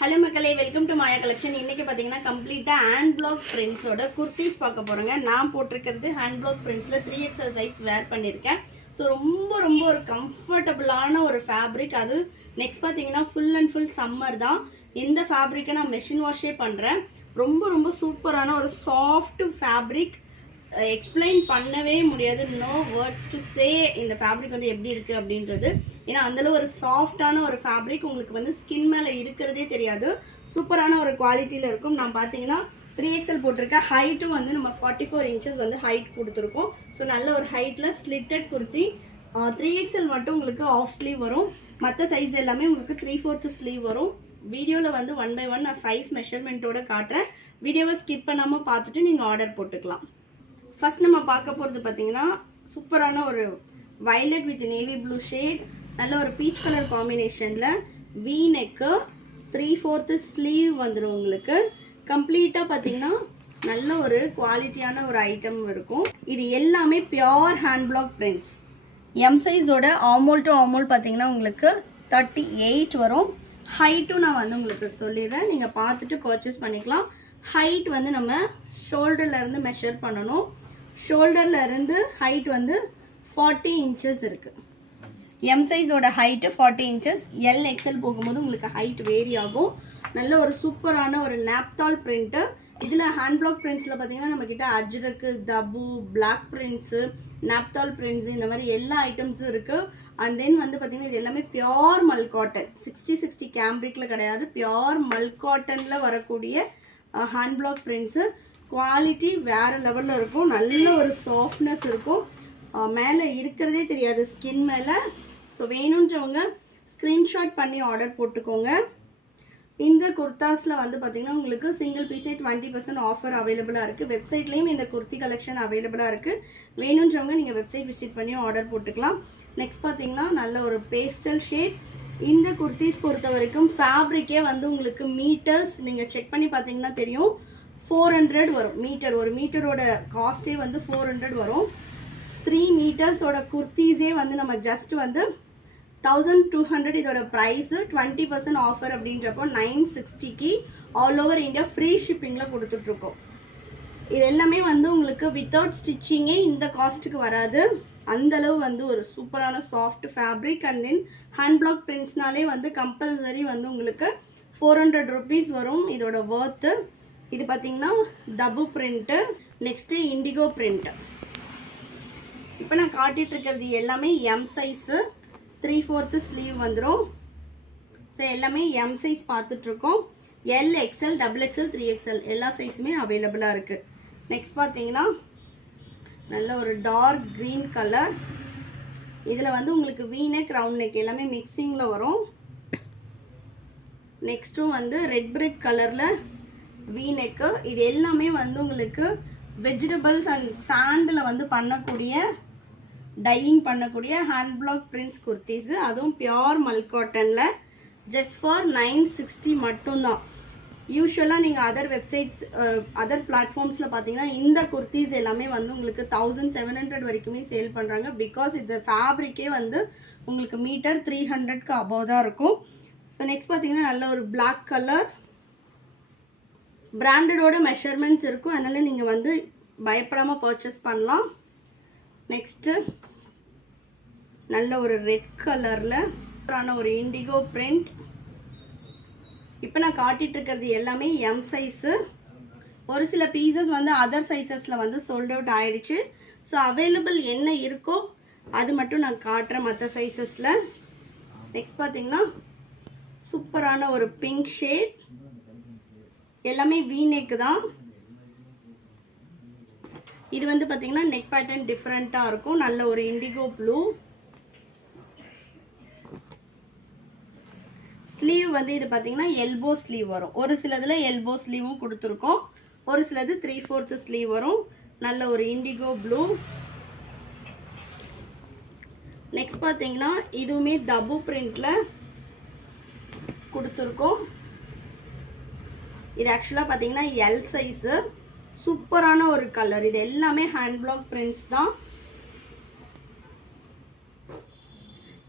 Hello மக்களே, welcome to Maya collection. இன்றைக்கி பார்த்தீங்கன்னா கம்ப்ளீட்டாக ஹேண்ட் பிளாக் பிரிண்ட்ஸோட குர்த்திஸ் பார்க்க போகிறோங்க. நான் போட்டிருக்கிறது ஹேண்ட் பிளாக் பிரிண்ட்ஸில் 3XL சைஸ் வேர் பண்ணியிருக்கேன். ஸோ ரொம்ப ஒரு கம்ஃபர்டபுளான ஒரு ஃபேப்ரிக். அது நெக்ஸ்ட் பார்த்தீங்கன்னா ஃபுல் அண்ட் ஃபுல் சம்மர் தான். இந்த ஃபேப்ரிக்கை நான் மெஷின் வாஷே பண்ணுறேன். ரொம்ப சூப்பரான ஒரு சாஃப்ட் ஃபேப்ரிக். எக்ஸ்பிளைன் பண்ணவே முடியாது. நோ வேர்ட்ஸ் டு சே இந்த ஃபேப்ரிக் வந்து எப்படி இருக்குது அப்படின்றது. ஏன்னா அந்தளவு ஒரு சாஃப்டான ஒரு ஃபேப்ரிக். உங்களுக்கு வந்து ஸ்கின் மேலே இருக்கிறதே தெரியாது. சூப்பரான ஒரு குவாலிட்டியில் இருக்கும். நான் பார்த்தீங்கன்னா 3XL போட்டிருக்கேன். ஹைட்டும் வந்து நம்ம 44 இன்ச்சஸ் வந்து ஹைட் கொடுத்துருக்கோம். ஸோ நல்ல ஒரு ஹைட்டில் ஸ்லிட்டட் குர்த்தி. 3XL மட்டும் உங்களுக்கு ஆஃப் ஸ்லீவ் வரும். மற்ற சைஸ் எல்லாமே உங்களுக்கு 3/4 ஸ்லீவ் வரும். வீடியோவில் வந்து 1 by 1 நான் சைஸ் மெஷர்மெண்ட்டோடு காட்டுறேன். வீடியோவை ஸ்கிப் பண்ணாமல் பார்த்துட்டு நீங்கள் ஆர்டர் போட்டுக்கலாம். ஃபர்ஸ்ட் நம்ம பார்க்க போகிறது பார்த்தீங்கன்னா சூப்பரான ஒரு violet with navy blue shade. நல்ல ஒரு பீச் கலர் காம்பினேஷனில் வி நெக்கு 3/4 ஸ்லீவ் வந்துடும். உங்களுக்கு கம்ப்ளீட்டாக பார்த்தீங்கன்னா நல்ல ஒரு குவாலிட்டியான ஒரு ஐட்டம் இருக்கும். இது எல்லாமே pure hand block prints. M சைஸோட ஆமோல் டு ஆமோல் பார்த்தீங்கன்னா உங்களுக்கு 38 வரும். ஹைட்டும் நான் வந்து உங்களுக்கு சொல்லிடுறேன், நீங்கள் பார்த்துட்டு பர்ச்சேஸ் பண்ணிக்கலாம். ஹைட் வந்து நம்ம ஷோல்டர்லேருந்து மெஷர் பண்ணணும். ஷோல்டர்லேருந்து ஹைட் வந்து 40 இன்ச்சஸ் இருக்குது. எம் சைஸோட ஹைட்டு 40 இன்ச்சஸ். LXL போகும்போது உங்களுக்கு ஹைட் வேரி ஆகும். நல்ல ஒரு சூப்பரான ஒரு நாப்தால் பிரிண்ட்டு. இதில் ஹேண்ட் பிளாக் பிரிண்ட்ஸில் பார்த்தீங்கன்னா நம்மக்கிட்ட அஜ்ரக்கு, தபு, பிளாக் பிரிண்ட்ஸு, நாப்தால் பிரிண்ட்ஸு, இந்த மாதிரி எல்லா ஐட்டம்ஸும் இருக்குது. அண்ட் தென் வந்து பார்த்திங்கன்னா இது எல்லாமே பியோர் மல் காட்டன். 60 கேம்பிரிக்கில் கிடையாது, பியோர் மல் காட்டனில் வரக்கூடிய ஹேண்ட் பிளாக் பிரிண்ட்ஸு. குவாலிட்டி வேறு லெவலில் இருக்கும். நல்ல ஒரு சாஃப்ட்னஸ் இருக்கும். மேலே இருக்கிறதே தெரியாது ஸ்கின் மேலே. ஸோ வேணுன்றவங்க ஸ்க்ரீன்ஷாட் பண்ணி ஆர்டர் போட்டுக்கோங்க. இந்த குர்தாஸில் வந்து பார்த்திங்கன்னா உங்களுக்கு சிங்கிள் பீஸே 20% ஆஃபர் அவைலபிளாக இருக்குது. வெப்சைட்லேயும் இந்த குர்த்தி கலெக்ஷன் அவைலபிளாக இருக்குது. வேணுன்றவங்க நீங்கள் வெப்சைட் விசிட் பண்ணி ஆர்டர் போட்டுக்கலாம். நெக்ஸ்ட் பார்த்திங்கன்னா நல்ல ஒரு பேஸ்டல் ஷேட். இந்த குர்த்திஸ் பொறுத்த வரைக்கும் ஃபேப்ரிக்கே வந்து உங்களுக்கு மீட்டர்ஸ் நீங்கள் செக் பண்ணி பார்த்தீங்கன்னா தெரியும், 400 வரும் மீட்டர். ஒரு மீட்டரோட காஸ்ட்டே வந்து 400 வரும். 3 மீட்டர்ஸோட குர்த்திஸே வந்து நம்ம ஜஸ்ட் வந்து 1200 இதோட ப்ரைஸு. 20% ஆஃபர் அப்படின்றப்போ 960க்கு ஆல் ஓவர் இந்தியா ஃப்ரீ ஷிப்பிங்கில் கொடுத்துட்ருக்கோம். இது எல்லாமே வந்து உங்களுக்கு வித்தவுட் ஸ்டிச்சிங்கே இந்த காஸ்ட்டுக்கு வராது. அந்தளவு வந்து ஒரு சூப்பரான soft fabric. And then hand block பிரிண்ட்ஸ்னாலே வந்து கம்பல்சரி வந்து உங்களுக்கு 400 ருபீஸ் வரும் இதோட ஒர்த்து. இது பார்த்திங்கன்னா தபு பிரிண்ட்டு. Next indigo print. இப்போ நான் காட்டிகிட்ருக்கிறது எல்லாமே எம் சைஸு. 3/4 ஸ்லீவ் வந்துடும். ஸோ எல்லாமே எம் சைஸ் பார்த்துட்ருக்கோம். LXL, XXL, 3XL எல்லா சைஸுமே அவைலபிளாக இருக்குது. நெக்ஸ்ட் பார்த்தீங்கன்னா நல்ல ஒரு டார்க் க்ரீன் கலர். இதில் வந்து உங்களுக்கு வீநெக், ரவுண்ட் நெக் எல்லாமே மிக்சிங்கில் வரும். நெக்ஸ்ட்டும் வந்து ரெட் பிரெட் கலரில் வீநெக்கு. இது எல்லாமே வந்து உங்களுக்கு வெஜிடபிள்ஸ் அண்ட் சாண்டில் வந்து பண்ணக்கூடிய டையிங் பண்ணக்கூடிய ஹேண்ட் பிளாக் பிரிண்ட்ஸ் குர்த்திஸு. அதுவும் பியோர் மல் காட்டனில் ஜஸ்ட் ஃபார் 960 மட்டும்தான். யூஸ்வலாக நீங்கள் அதர் வெப்சைட்ஸ், அதர் பிளாட்ஃபார்ம்ஸில் பார்த்தீங்கன்னா இந்த குர்த்திஸ் எல்லாமே வந்து உங்களுக்கு 1700 வரைக்குமே சேல் பண்ணுறாங்க. பிகாஸ் இந்த ஃபேப்ரிக்கே வந்து உங்களுக்கு மீட்டர் 300க்கு அபோவ் தான் இருக்கும். ஸோ நெக்ஸ்ட் பார்த்தீங்கன்னா நல்ல ஒரு பிளாக் கலர். பிராண்டடோட மெஷர்மெண்ட்ஸ் இருக்கும், அதனால் நீங்கள் வந்து பயப்படாமல் பர்ச்சேஸ் பண்ணலாம். நெக்ஸ்ட்டு நல்ல ஒரு ரெட் கலரில் ஒரு இண்டிகோ பிரிண்ட். இப்போ நான் காட்டிகிட்ருக்கிறது எல்லாமே எம் சைஸு. ஒரு சில பீசஸ் வந்து அதர் சைஸஸில் வந்து சோல்ட் அவுட் ஆகிடுச்சு. ஸோ அவைலபிள் என்ன இருக்கோ அது மட்டும் நான் காட்டுறேன் மற்ற சைஸஸில். நெக்ஸ்ட் பார்த்திங்கன்னா சூப்பரான ஒரு பிங்க் ஷேட். எல்லாமே வீநெக்கு தான். இது வந்து பார்த்திங்கன்னா நெக் பேட்டர்ன் டிஃப்ரெண்ட்டாக இருக்கும். நல்ல ஒரு இண்டிகோ ப்ளூ. ஸ்லீவ் வந்து இது பார்த்திங்கன்னா எல்போ ஸ்லீவ் வரும். ஒரு சிலதில் எல்போ ஸ்லீவும் கொடுத்துருக்கோம், ஒரு சிலது 3/4 ஸ்லீவ் வரும். நல்ல ஒரு இண்டிகோ ப்ளூ. நெக்ஸ்ட் பார்த்திங்கன்னா இதுவுமே தபு பிரிண்டில் கொடுத்துருக்கோம். இது ஆக்சுவலாக பார்த்திங்கன்னா எல் சைஸு. சூப்பரான ஒரு கலர். இது எல்லாமே ஹேண்ட் பிளாக் பிரிண்ட்ஸ் தான்.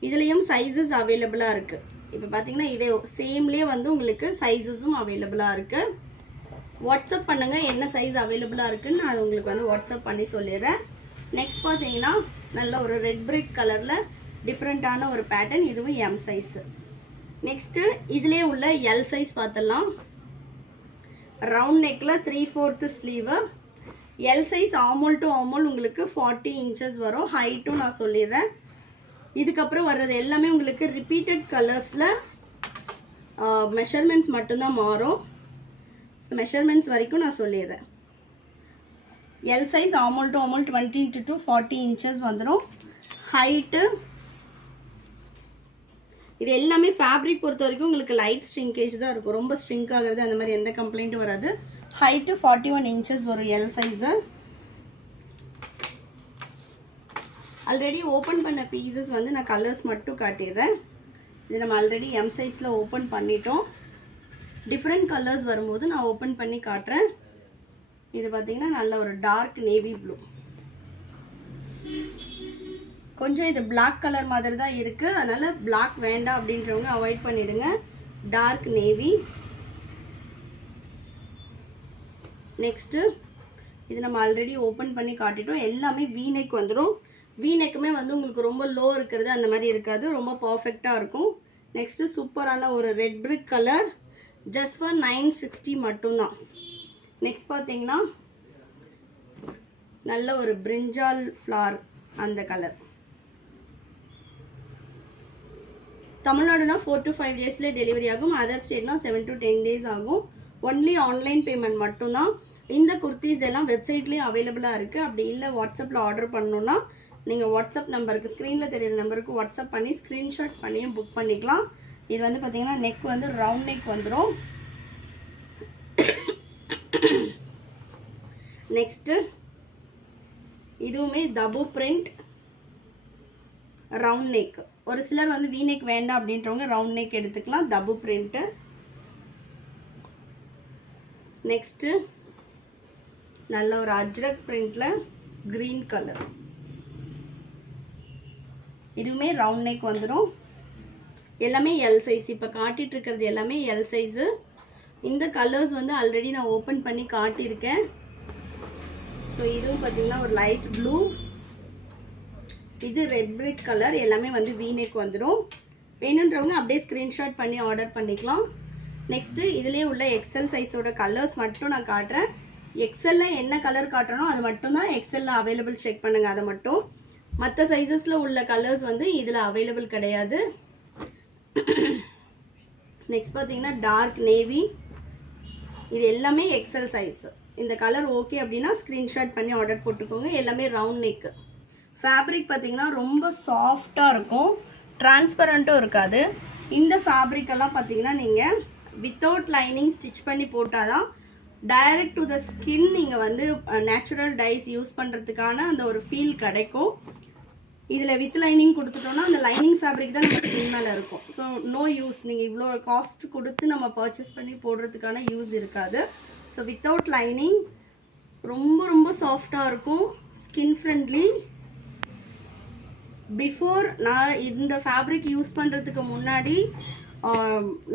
இதுலேயும் சைஸஸ் அவைலபிளாக இருக்குது. இப்போ பார்த்தீங்கன்னா இதே சேம்லேயே வந்து உங்களுக்கு சைஸஸும் அவைலபிளாக இருக்குது. வாட்ஸ்அப் பண்ணுங்கள் என்ன சைஸ் அவைலபிளாக இருக்குதுன்னு நான் உங்களுக்கு வந்து வாட்ஸ்அப் பண்ணி சொல்லிடுறேன். நெக்ஸ்ட் பார்த்தீங்கன்னா நல்ல ஒரு ரெட் பிரிக் கலரில் டிஃப்ரெண்ட்டான ஒரு பேட்டர்ன், இதுவும் எம் சைஸு. நெக்ஸ்ட்டு இதிலே உள்ள எல் சைஸ் பார்த்துடலாம். ரவுண்ட் நெக்கில் 3/4 sleeve. L size armhole to armhole உங்களுக்கு 40 இன்ச்சஸ் வரும். ஹைட்டும் நான் சொல்லிடுறேன். இதுக்கப்புறம் வர்றது எல்லாமே உங்களுக்கு ரிப்பீட்டட் கலர்ஸில் மெஷர்மெண்ட்ஸ் மட்டும்தான் மாறும். ஸோ மெஷர்மெண்ட்ஸ் வரைக்கும் நான் சொல்லிடுறேன். L size armhole to armhole 20 to 40 inches வந்துடும். ஹைட்டு இது எல்லாமே ஃபேப்ரிக் பொறுத்த வரைக்கும் உங்களுக்கு லைட் ஸ்ட்ரிங்கேஜ் தான் இருக்கும். ரொம்ப ஸ்ட்ரிங்க் ஆகுறது அந்த மாதிரி எந்த கம்ப்ளைண்ட்டும் வராது. ஹைட்டு 41 இன்ச்சஸ் வரும் எல் சைஸு. ஆல்ரெடி ஓப்பன் பண்ண பீசஸ் வந்து நான் கலர்ஸ் மட்டும் காட்டிடுறேன். இது நம்ம ஆல்ரெடி எம் சைஸில் ஓப்பன் பண்ணிட்டோம். டிஃப்ரெண்ட் கலர்ஸ் வரும்போது நான் ஓப்பன் பண்ணி காட்டுறேன். இது பார்த்திங்கன்னா நல்ல ஒரு டார்க் நேவி ப்ளூ, கொஞ்சம் இது பிளாக் கலர் மாதிரி தான் இருக்குது. அதனால் பிளாக் வேண்டாம் அப்படின்றவங்க அவாய்ட் பண்ணிவிடுங்க. Dark navy. நெக்ஸ்ட்டு இது நம்ம ஆல்ரெடி ஓப்பன் பண்ணி காட்டிட்டோம். எல்லாமே வீநெக் வந்துடும். வீநெக்குமே வந்து உங்களுக்கு ரொம்ப லோ இருக்கிறது அந்த மாதிரி இருக்காது, ரொம்ப பர்ஃபெக்டாக இருக்கும். நெக்ஸ்ட்டு சூப்பரான ஒரு red brick colour, just for 960 மட்டும்தான். நெக்ஸ்ட் பார்த்தீங்கன்னா நல்ல ஒரு பிரிஞ்சால் ஃப்ளார் அந்த கலர். தமிழ்நாடுனா 4 to 5 டேஸில் டெலிவரி ஆகும். அதர் ஸ்டேட்னா 7 to 10 டேஸ் ஆகும். ஒன்லி ஆன்லைன் பேமெண்ட் மட்டும்தான். இந்த குர்த்திஸ் எல்லாம் வெப்சைட்லேயும் அவைலபிளாக இருக்குது. அப்படி இல்லை வாட்ஸ்அப்பில் ஆர்டர் பண்ணணுன்னா நீங்கள் வாட்ஸ்அப் நம்பருக்கு, ஸ்க்ரீனில் தெரியுற நம்பருக்கு வாட்ஸ்அப் பண்ணி ஸ்க்ரீன்ஷாட் பண்ணியும் புக் பண்ணிக்கலாம். இது வந்து பார்த்திங்கன்னா நெக் வந்து ரவுண்ட் நெக் வந்துடும். நெக்ஸ்ட்டு இதுவுமே தபு பிரிண்ட் ரவுண்ட் நெக். ஒரு சிலர் வந்து வி நெக் வேண்டாம் அப்படின்றவங்க ரவுண்ட் நெக் எடுத்துக்கலாம். தபு பிரிண்ட்டு. நெக்ஸ்ட்டு நல்ல ஒரு அஜ்ரக் பிரிண்டில் க்ரீன் கலர். இதுவுமே ரவுண்ட் நெக் வந்துடும். எல்லாமே எல் சைஸ். இப்போ காட்டிகிட்டு இருக்கிறது எல்லாமே எல் சைஸு. இந்த கலர்ஸ் வந்து ஆல்ரெடி நான் ஓப்பன் பண்ணி காட்டியிருக்கேன். ஸோ இதுவும் பார்த்திங்கன்னா ஒரு லைட் ப்ளூ, இது ரெட் பிரிக் கலர். எல்லாமே வந்து வீநெக் வந்துடும். வேணுன்றவங்க அப்படியே ஸ்க்ரீன்ஷாட் பண்ணி ஆர்டர் பண்ணிக்கலாம். நெக்ஸ்ட்டு இதிலே உள்ள எக்ஸல் சைஸோட கலர்ஸ் மட்டும் நான் காட்டுறேன். எக்ஸலில் என்ன கலர் காட்டுறனோ அது மட்டும்தான் எக்ஸலில் அவைலபிள். செக் பண்ணுங்கள் அதை மட்டும். மற்ற சைஸஸில் உள்ள கலர்ஸ் வந்து இதில் அவைலபிள் கிடையாது. நெக்ஸ்ட் பார்த்தீங்கன்னா டார்க் நேவி. இது எல்லாமே எக்ஸல் சைஸு. இந்த கலர் ஓகே அப்படின்னா ஸ்க்ரீன்ஷாட் பண்ணி ஆர்டர் போட்டுக்கோங்க. எல்லாமே ரவுண்ட் நெக்கு. ஃபேப்ரிக் பார்த்திங்கன்னா ரொம்ப சாஃப்டாக இருக்கும், டிரான்ஸ்பரண்ட்டும் இருக்காது. இந்த ஃபேப்ரிக்கெல்லாம் பார்த்திங்கன்னா நீங்கள் வித்தவுட் லைனிங் ஸ்டிச் பண்ணி போட்டால் தான் டைரக்ட் டு த ஸ்கின் நீங்கள் வந்து நேச்சுரல் டைஸ் யூஸ் பண்ணுறதுக்கான அந்த ஒரு ஃபீல் கிடைக்கும். இதில் வித் லைனிங் கொடுத்துட்டோன்னா அந்த லைனிங் ஃபேப்ரிக் தான் நம்ம ஸ்கின் மேலே இருக்கும். So no use. நீங்கள் இவ்வளோ காஸ்ட் கொடுத்து நம்ம பர்ச்சேஸ் பண்ணி போடுறதுக்கான யூஸ் இருக்காது. ஸோ வித்தவுட் லைனிங் ரொம்ப ரொம்ப சாஃப்டாக இருக்கும், ஸ்கின் ஃப்ரெண்ட்லி. பிஃபோர் நான் இந்த ஃபேப்ரிக் யூஸ் பண்ணுறதுக்கு முன்னாடி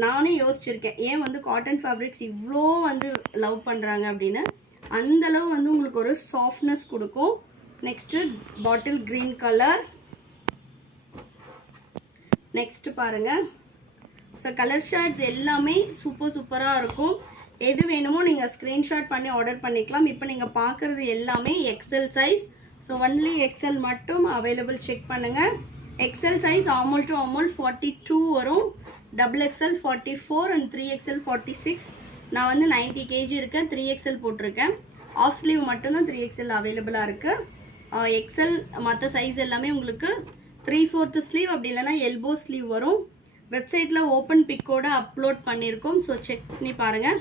நானே யோசிச்சிருக்கேன், ஏன் வந்து காட்டன் ஃபேப்ரிக்ஸ் இவ்வளோ வந்து லவ் பண்ணுறாங்க அப்படின்னு. அந்தளவு வந்து உங்களுக்கு ஒரு சாஃப்ட்னஸ் கொடுக்கும். Next bottle green colour. Next பாருங்கள். ஸோ கலர் ஷார்ட்ஸ் எல்லாமே சூப்பராக இருக்கும். எது வேணுமோ நீங்கள் ஸ்க்ரீன்ஷாட் பண்ணி ஆர்டர் பண்ணிக்கலாம். இப்போ நீங்கள் பார்க்குறது எல்லாமே XL size. So only XL மட்டும் அவைலபிள். செக் பண்ணுங்கள். XL size armhole to armhole 42 வரும். XXL 44 and 3XL 46. நான் வந்து 90 kg இருக்கேன், 3XL போட்டிருக்கேன். ஆஃப் ஸ்லீவ் மட்டும்தான் 3XL அவைலபிளாக இருக்குது. எக்ஸல் மற்ற சைஸ் எல்லாமே உங்களுக்கு 3/4 ஸ்லீவ் அப்படி இல்லைனா எல்போ ஸ்லீவ் வரும். வெப்சைட்டில் ஓப்பன் பிக்கோடு அப்லோட் பண்ணியிருக்கோம். ஸோ செக் பண்ணி பாருங்கள்.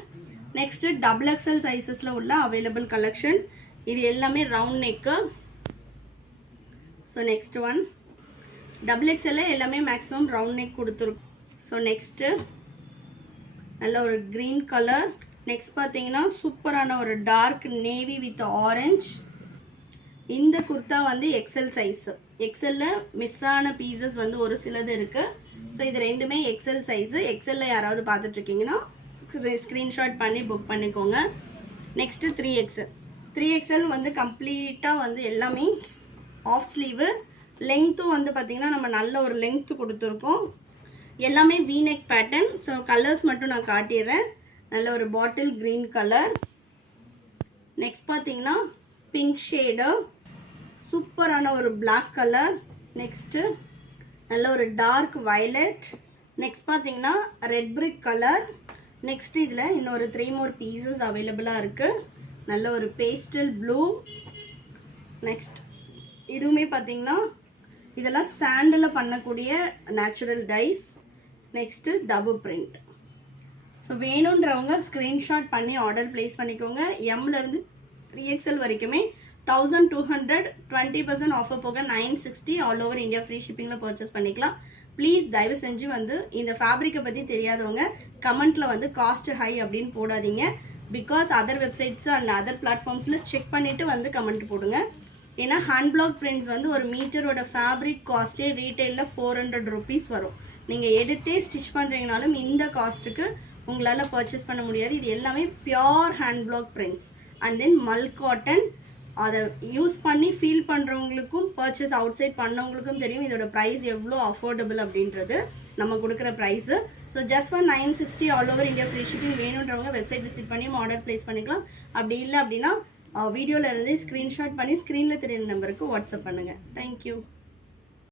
நெக்ஸ்ட்டு XXL சைஸஸில் உள்ள அவைலபிள் கலெக்ஷன். இது எல்லாமே round neck. So next one XXL எல்லாமே மேக்ஸிமம் ரவுண்ட் நெக் கொடுத்துருக்கும். ஸோ நெக்ஸ்ட்டு நல்ல ஒரு க்ரீன் கலர். நெக்ஸ்ட் பார்த்தீங்கன்னா சூப்பரான ஒரு டார்க் நேவி வித் ஆரஞ்ச். இந்த குர்த்தா வந்து எக்ஸல் சைஸு. எக்ஸலில் மிஸ் ஆன பீசஸ் வந்து ஒரு சிலது இருக்குது. ஸோ இது ரெண்டுமே எக்ஸல் சைஸு. எக்ஸலில் யாராவது பார்த்துட்ருக்கீங்கன்னா ஸ்க்ரீன்ஷாட் பண்ணி புக் பண்ணிக்கோங்க. Next 3XL. 3XL வந்து கம்ப்ளீட்டாக வந்து எல்லாமே ஆஃப் ஸ்லீவு. லெங்க்த்தும் வந்து பார்த்திங்கன்னா நம்ம நல்ல ஒரு லெங்க்த்து கொடுத்துருக்கோம். எல்லாமே வீநெக் பேட்டர்ன். ஸோ கலர்ஸ் மட்டும் நான் காட்டிடுறேன். நல்ல ஒரு பாட்டில் க்ரீன் கலர். நெக்ஸ்ட் பார்த்திங்கன்னா பிங்க் ஷேடு, சூப்பரான ஒரு பிளாக் கலர். நெக்ஸ்ட்டு நல்ல ஒரு டார்க் வயலட். நெக்ஸ்ட் பார்த்திங்கன்னா ரெட் பிரிக் கலர். நெக்ஸ்ட் இதில் இன்னொரு 3 more பீசஸ் அவைலபிளாக இருக்குது. நல்ல ஒரு பேஸ்டல் ப்ளூ. நெக்ஸ்ட் இதுவுமே பார்த்திங்கன்னா இதெல்லாம் சாண்டில் பண்ணக்கூடிய natural dyes. Next double print. So வேணுன்றவங்க ஸ்க்ரீன்ஷாட் பண்ணி ஆர்டர் ப்ளேஸ் பண்ணிக்கோங்க. எம்லேருந்து 3XL வரைக்குமே 1200 20% ஆஃபர் போக 960 ஆல் ஓவர் இந்தியா ஃப்ரீ ஷிப்பிங்கில் பர்ச்சேஸ் பண்ணிக்கலாம். ப்ளீஸ் தயவு செஞ்சு வந்து இந்த ஃபேப்ரிக்கை பற்றி தெரியாதவங்க கமெண்ட்டில் வந்து காஸ்ட் ஹை அப்படின்னு போடாதீங்க. Because other websites and other பிளாட்ஃபார்ம்ஸில் செக் பண்ணிவிட்டு வந்து கமெண்ட் போடுங்க. ஏன்னா ஹேண்ட் பிளாக் பிரிண்ட்ஸ் வந்து ஒரு மீட்டரோட ஃபேப்ரிக் காஸ்ட்டே ரீட்டெயிலில் 400 rupees வரும். நீங்கள் எடுத்தே ஸ்டிச் பண்ணுறீங்கனாலும் இந்த காஸ்ட்டுக்கு உங்களால் பர்ச்சேஸ் பண்ண முடியாது. இது எல்லாமே pure hand block prints and then mul cotton. அதை யூஸ் பண்ணி ஃபீல் பண்ணுறவங்களுக்கும் பர்ச்சேஸ் அவுட் சைட் பண்ணவங்களுக்கும் தெரியும் இதோட ப்ரைஸ் எவ்வளோ அஃபோர்டபுள் அப்படின்றது நம்ம கொடுக்குற price. So just for 960 all over India free shipping. வேணுன்றவங்க வெப்சைட் விசிட் பண்ணி ஆர்டர் ப்ளேஸ் பண்ணிக்கலாம். அப்படி இல்லை அப்படின்னா வீடியோவில் இருந்து ஸ்க்ரீன்ஷாட் பண்ணி ஸ்க்ரீனில் தெரியுற நம்பருக்கு வாட்ஸ்அப் பண்ணுங்கள். தேங்க்யூ.